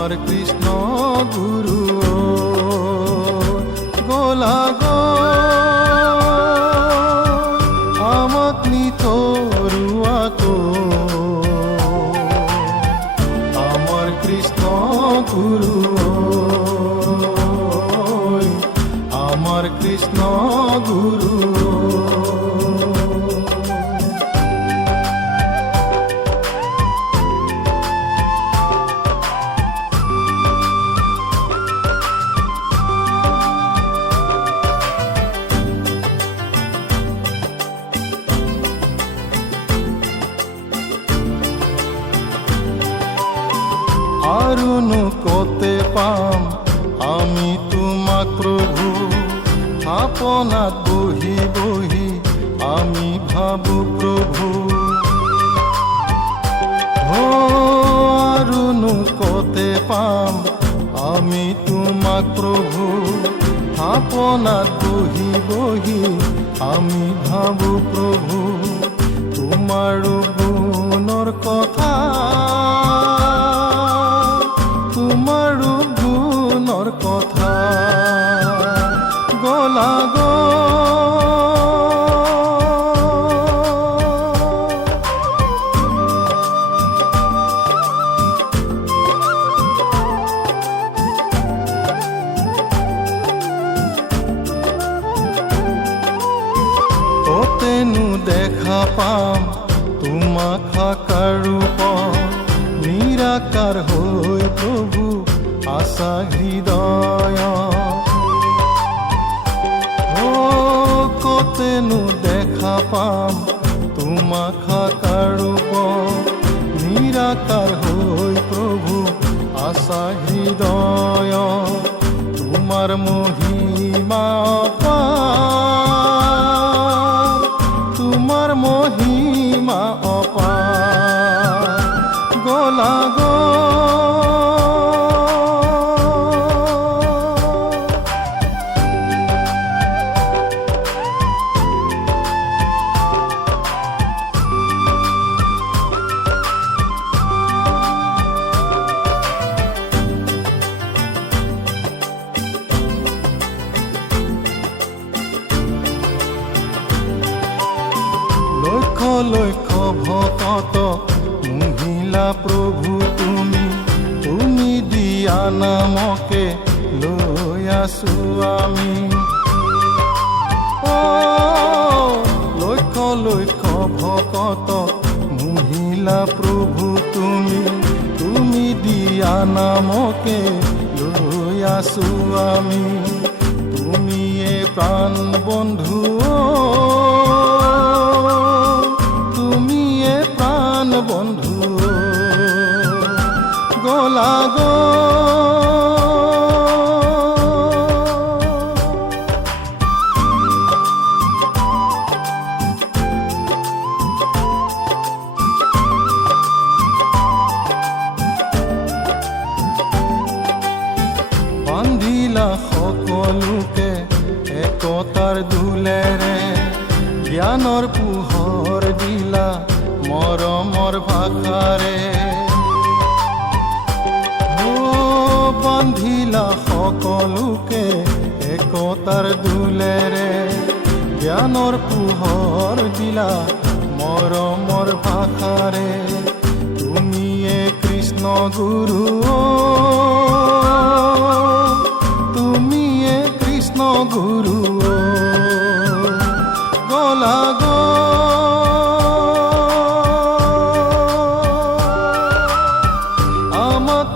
আমাৰ কৃষ্ণ গুৰু গোলাগ আমাক নিথৰুৱাকো আমাৰ কৃষ্ণ গুৰু আমাৰ কৃষ্ণ গুৰু আৰুনো কতে পাম আমি তোমাক প্ৰভু থাপনাত বহি বহি আমি ভাবো প্ৰভু আৰুনো কতে পাম আমি তোমাক প্ৰভু থাপনাত বহি বহি আমি ভাবো প্ৰভু তোমাৰ গুণৰ কথা তোমাৰ গুণৰ কথা গোলাগ কতেনো দেখা পাম তোমাক সাকাৰ ৰূপ নিৰাকাৰ হৈ প্ৰভু আশা হৃদয় কতেনো দেখা পাম তোমাক সাকাৰ ৰূপ নিৰাকাৰ হৈ প্ৰভু আশা হৃদয় তোমাৰ মহিমা অপাৰ তোমাৰ মহিমা অপাৰ গোলাগ লক্ষ লক্ষ ভকত মহিলা প্ৰভু তুমি দিয়া নামকে লৈ আছো আমি লক্ষ লক্ষ ভকত মহিলা প্ৰভু তুমি দিয়া নামকে লৈ আছো আমি তুমিয়ে প্ৰাণ বন্ধু তুমিয়ে প্ৰাণ বন্ধু গোলাগ বান্ধিলা সকলোকে একতাৰ দোলেৰে জ্ঞানৰ পোহৰ দিলা মৰমৰ ভাষাৰে বান্ধিলা সকলোকে একতাৰ দোলেৰে জ্ঞানৰ পোহৰ দিলা মৰমৰ ভাষাৰে তুমিয়ে কৃষ্ণ গুৰু তুমিয়ে কৃষ্ণ গুৰু গোলাগ আমাক